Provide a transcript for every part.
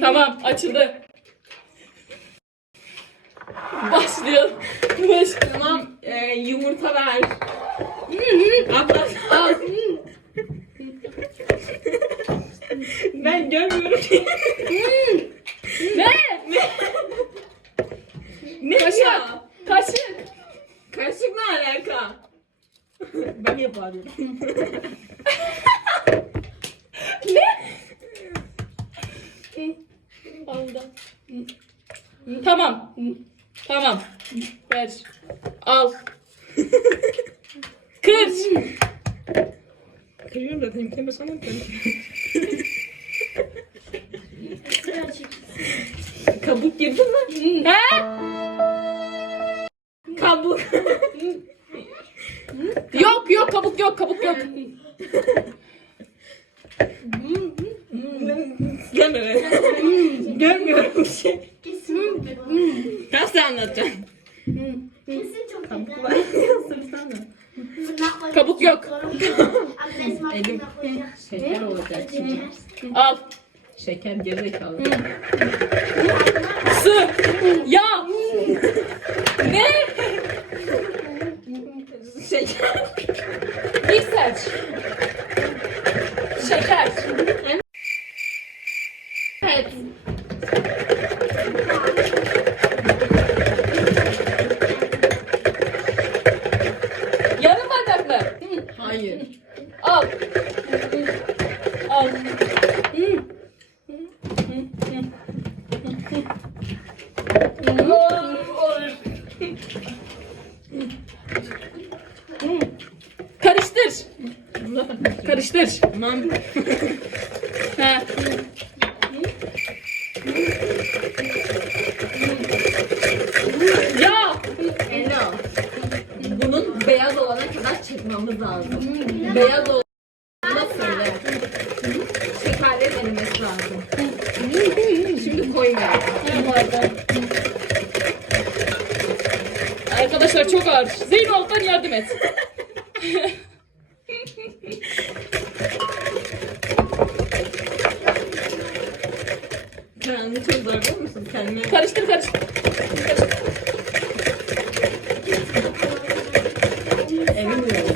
Tamam açıldı. Başlıyor. Baş. Tamam. E, yumurta ver. Abla. Al. Ben görmüyorum ki. Ne? ne Kaşık. ya? Kaşık. Kaşık ne alaka? ben yaparım. Aldı. Tamam. Tamam. Ver. Al. Kır. Kırıyorum zaten. Kırma sana Kabuk girdi mi? He? Kabuk. Yok yok kabuk yok kabuk yok. Deme be. Görmüyorum bir şey. Kesin Nasıl anlatacaksın? Kesin çok Kabuk güzel. var. Sırsana. Kabuk yok. Elim şeker olacak şimdi. Al. Şeker gerizekalı. Su. Ya. Ne? Şeker. Mikser. Şeker. Evet. Yarım bardaklı. Hayır. Al. Al. Karıştır. Karıştır. Tamam. He. Ya. Elle al. Bunun beyaz olana kadar çekmemiz lazım. Beyaz olana söyle. Şekerlerin erimesi lazım. Şimdi koymayalım. Arkadaşlar çok ağır. Zeyno alttan yardım et. Kendini çok zorluyor musun? Kendini Karıştır karıştır. erimiyorum.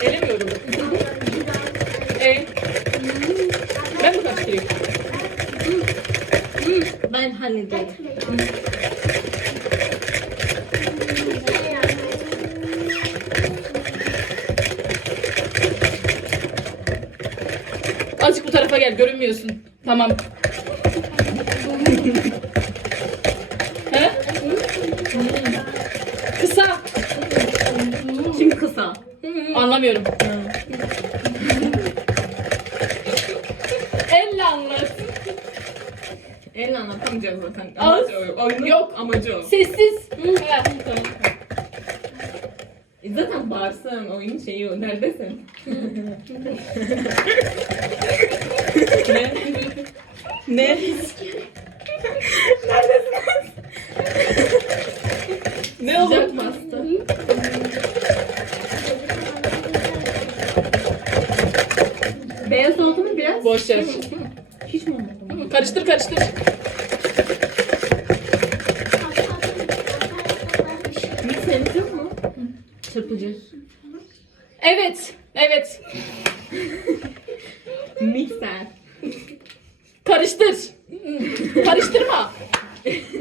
Elemiyorum. E, ben mi karıştırayım? Ben hallederim. Azıcık bu tarafa gel görünmüyorsun. Tamam. He? Kısa. Kim kısa? Anlamıyorum. Anlatamayacağız zaten. Amacı o. Oyunun Yok. amacı o. Sessiz. He, tamam. E zaten bağırsın. Oyunun şeyi o. Neredesin? ne? ne? Ne olur? Sıcak bastı. Beyaz oldu mu biraz? Boş ver. Hiç mi olmadı? Karıştır karıştır. Mikseriniz yok mu? Çırpıcı. Evet. Evet. Mikser. Karıştır. Karıştırma.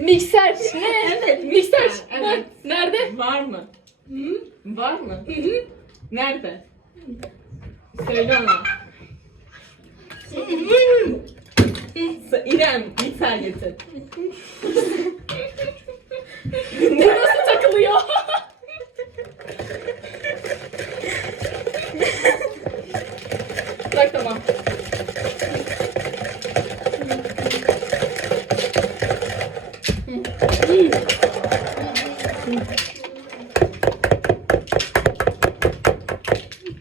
Mikser. Ne? Evet, Mikser. evet. Ne? Nerede? Var mı? Var mı? Nerede? Söyle ona. İrem, mikser getir. Bu nasıl takılıyor? Bırak tamam.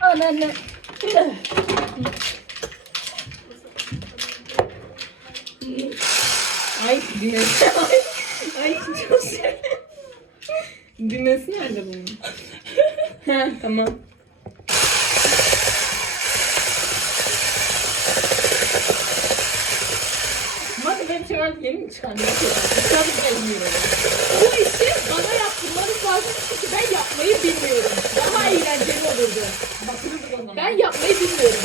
Anneanne. Ay düğmesi. Ay, ay çok şey. Düğmesi nerede bunun? ha tamam. ben yeni mi çıkardım? Çıkardım bilmiyorum. Bu işi bana yaptırmanız lazım çünkü ben yapmayı bilmiyorum. Daha eğlenceli olurdu. Ben yapmayı bilmiyorum.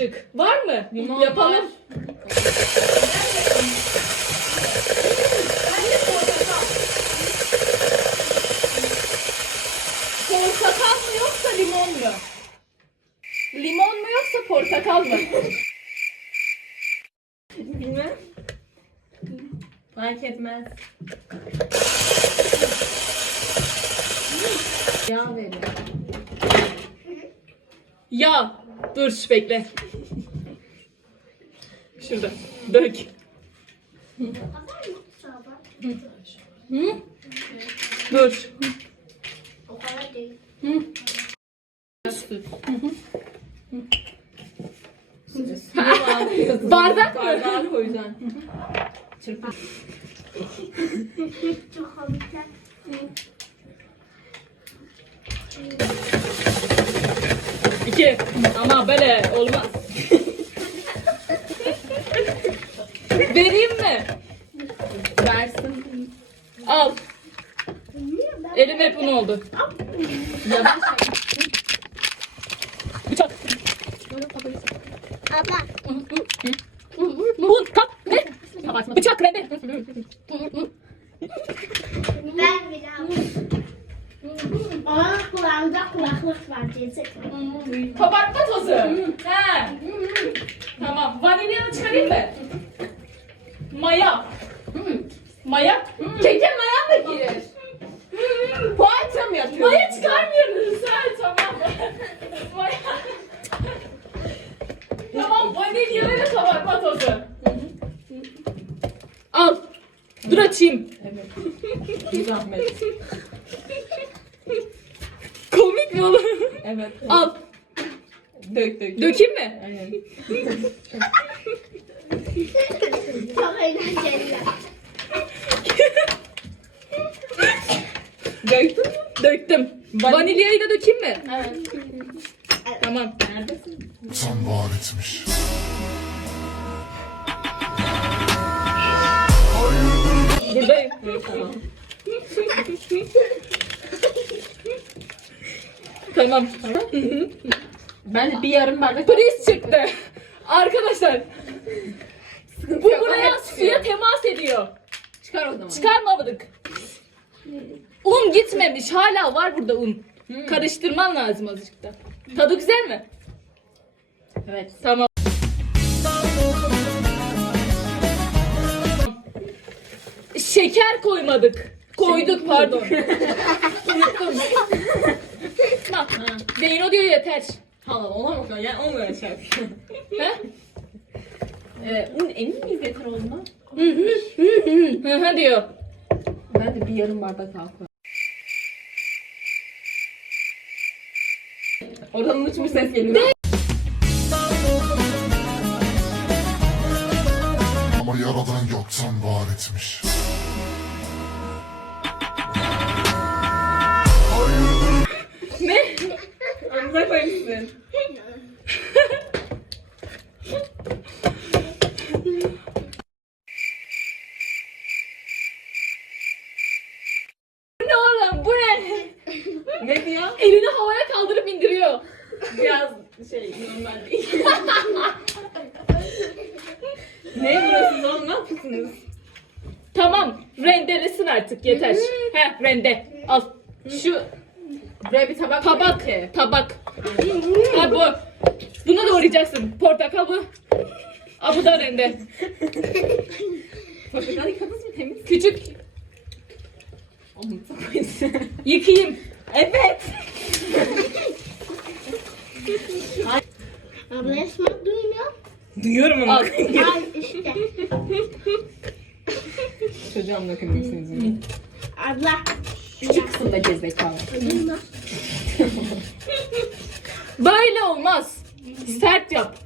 Azıcık. Var mı? Limon Yapalım. var. Portakal mı yoksa limon mu? Limon mu yoksa portakal mı? Bilmem. Fark etmez. Yağ verin. Ya dur bekle. Şurada. Dök. Hı? Dur. O kadar değil. Bardak mı? Bardağı koyacaksın. Çırpın. Çok komikler. İki. Ama böyle olmaz. Vereyim mi? Versin. Al. Elim hep un oldu. Yavaş Bıçak. Abla. Un. Kalk. Ne? Bıçak rende. Ben bir daha. Aa kulağımda kulaklık var diyecek. Kabartma tozu. He. Tamam. Vanilyanı çıkarayım mı? Maya. Maya. Keke maya mı girer? Poğaça mı yapıyorsun? Maya çıkarmıyoruz. Ha, tamam. Maya. tamam vanilya ve kabartma tozu. Al. Dur açayım. Evet. Zahmet. Komik mi oğlum? Evet. Al. Dök dök. Dökeyim mi? Aynen. Çok eğlenceli. Döktün mü? Döktüm. Van- Vanilyayı da dökeyim mi? Evet. Tamam. Neredesin? Sen var etmiş. Buradayım. Tamam. Tamam. Ben bir yarım bardak Priz çıktı. Arkadaşlar bu buraya suya temas ediyor. çıkar o zaman. Çıkarmadık. Un gitmemiş. Hala var burada un. Hmm. Karıştırman lazım azıcık da. Tadı güzel mi? Evet. Tamam. Şeker koymadık. Koyduk pardon. Unuttum. Tamam. Zeyno diyor yeter. Hala ona mı? Yani olmuyor şey. He? Ee, un emin miyiz yeter olduğuna? Hı hı diyor. Ben de bir yarım bardak daha koyayım. Oradan uç bir ses geliyor. Ama yaradan yoktan var etmiş. Ne? Önüne koymuşsun. Bu ne oğlum? Bu ne? Ne diyor? Elini havaya kaldırıp indiriyor. Biraz şey normal değil. ne burası oğlum ne yapıyorsunuz? Tamam. Rendelesin artık yeter. He rende. Al. Şu Buraya bir tabak tabak. koy ki. Tabak. Ha bu. Bunu doğrayacaksın. Portakal bu. Ha bu da rende. Portakal yıkadınız mı temiz? Küçük. Yıkayayım. Evet. Abla Esma duymuyor. Duyuyorum ama. Al işte. Çocuğum dokunmuşsunuz. Abla. Küçük kısımda. Duyma. Böyle olmaz. Sert yap.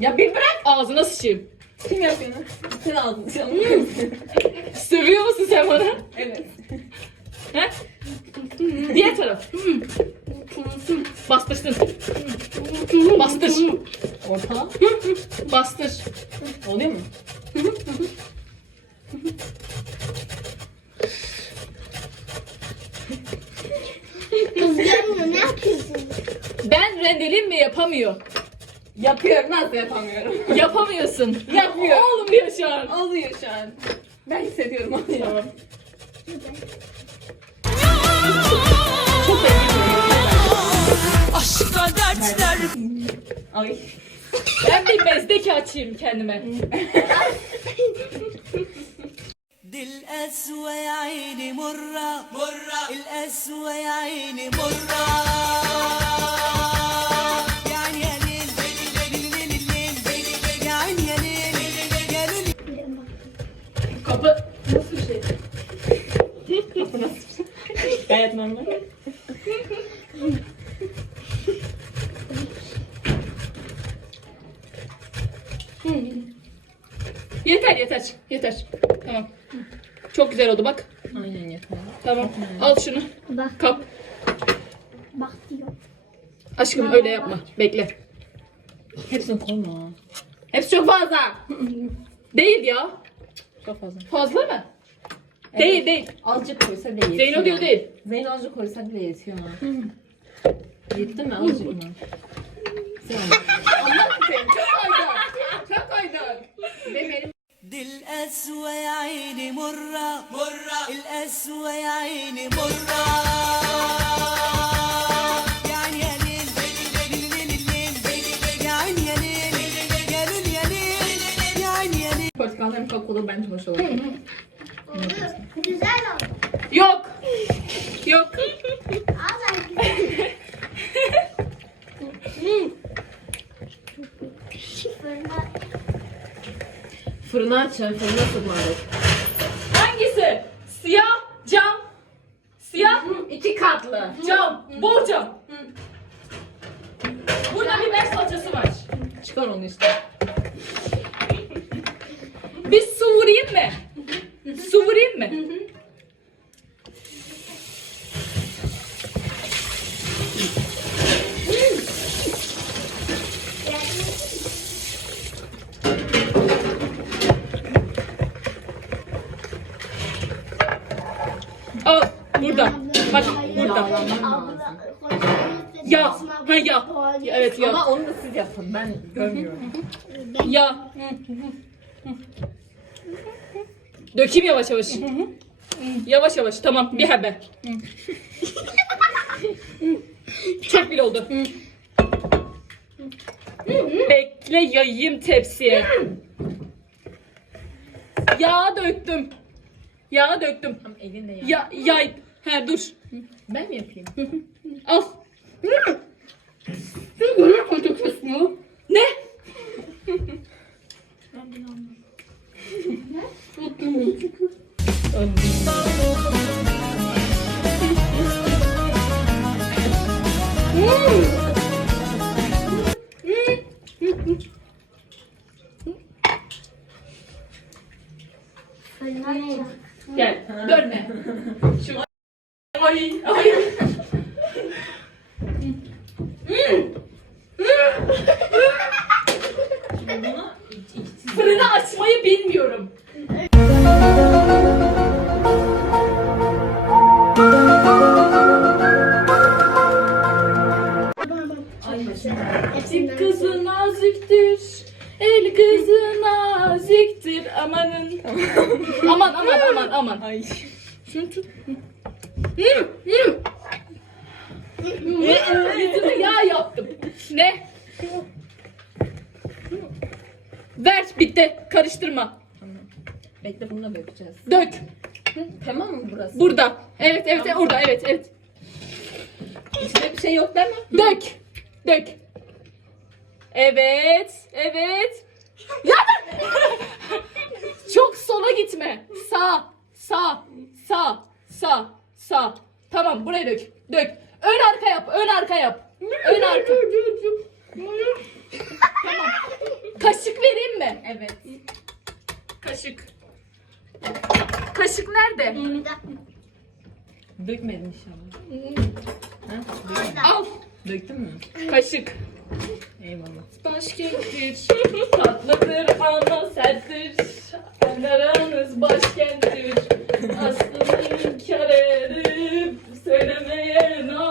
Ya bir bırak. Ağzına sıçayım. Kim yapıyor lan? Sen aldın. Sen Sövüyor musun sen bana? Evet. He? Diğer taraf. Bastırsın. Bastır. Orta. Bastır. Oluyor mu? Kız gelmiyor ne yapıyorsun? Ben rendeleyim mi yapamıyor. Yapıyorum nasıl yapamıyorum. Yapamıyorsun. Yapmıyor. Oğlum diyor şu an. Oluyor şu an. Ben hissediyorum oluyor. Tamam. Aşka dertler Ay. Ben bir mezdeki açayım kendime. دي القسوة يا عيني مرة مرة القسوة يا عيني مرة Gayet normal. Yeter yeter. Yeter. Tamam. Çok güzel oldu bak. Aynen yeter. Tamam. Al şunu. Bak Kap. bak diyor. Aşkım öyle yapma. Bekle. Hepsini koyma. Hepsi çok fazla. değil ya. Çok fazla. Fazla mı? Değil değil. Azıcık koysa bile yetiyor. Zeyno diyor değil. Zeyno azıcık koysa bile yetiyor ha. Yetti mi azıcık mı? Sen. Allah seni. Çok aydan. Çok aydan. Ve benim دي القسوة يا عيني مرة مرة القسوة يا عيني مرة يا عيني يا ليل ليل ليل ليل يا عيني يا ليل يا ليل يا ليل يا عيني يا ليل portakallarım kokulu bence hoş olur. Güzel oldu. Yok. Yok. Fırına açın. Fırına sokmadık. Dökeyim yavaş yavaş. Yavaş yavaş. Tamam. Bir haber. Çok bile oldu. Bekle yayayım tepsiye. Yağ döktüm. Yağ döktüm. Tam elinde ya. Ya yay. He dur. Ben mi yapayım? Al. ne? fırına açacak. Gel. Dönme. Şu ay ay. Kızı naziktir. Amanın. aman aman aman aman. Ay. Şunu tut. Hı. Hı, Yüzüme yağ yaptım. Ne? Ver bitti. Karıştırma. Bekle bunu da dökeceğiz. Dök. Tamam mı burası? Burada. Evet evet evet, orada evet evet. İçinde bir şey yok değil mi? Dök. Dök. Evet. Evet. Ya Çok sola gitme. Sağ. Sağ. Sağ. Sağ. Sağ. Tamam buraya dök. Dök. Ön arka yap. Ön arka yap. Ön arka. tamam. Kaşık vereyim mi? Evet. Kaşık. Kaşık nerede? Dökmedin inşallah. Al. Döktün mü? Kaşık. Eyvallah. Başkenttir, tatlıdır ama serttir. Aranız başkenttir, aslını inkar edip söylemeye namerttir.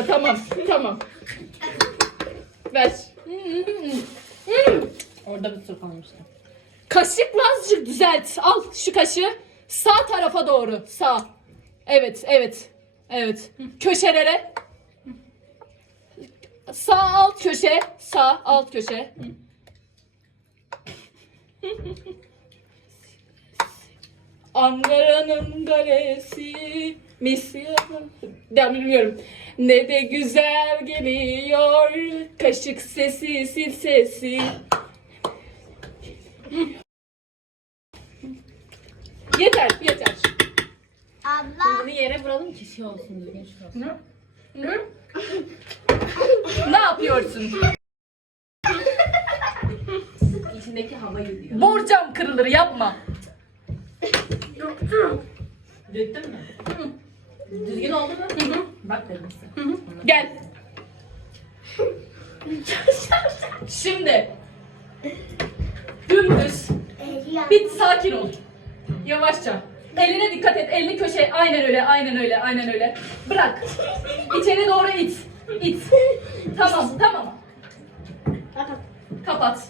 Uçta tamam. Tamam. Ver. Orada bir su kalmıştı. Kaşıkla azıcık düzelt. Al şu kaşığı. Sağ tarafa doğru. Sağ. Evet, evet. Evet. Köşelere. Sağ alt köşe. Sağ alt köşe. Ankara'nın kalesi Misyonun Ya bilmiyorum. Ne de güzel geliyor Kaşık sesi sil sesi Yeter yeter Abla. Bunu yere vuralım ki şey olsun şurası. Ne yapıyorsun? İçindeki hava gidiyor. Borcam kırılır yapma. Döktün mü? Düzgün oldu mu? Bak dedim size. Gel. Şimdi dümdüz bir sakin ol. Yavaşça. Eline dikkat et. Elini köşe. Aynen öyle. Aynen öyle. Aynen öyle. Bırak. İçeri doğru it. İt. Tamam. Tamam. Kapat.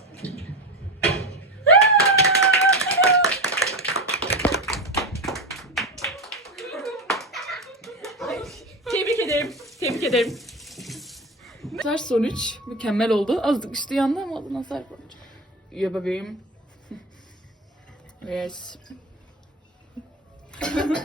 Tebrik ederim. Tebrik ederim. Güzel sonuç. Mükemmel oldu. Azıcık üstü yandı ama oldu. Nasıl yapalım? Ya bebeğim. Yes.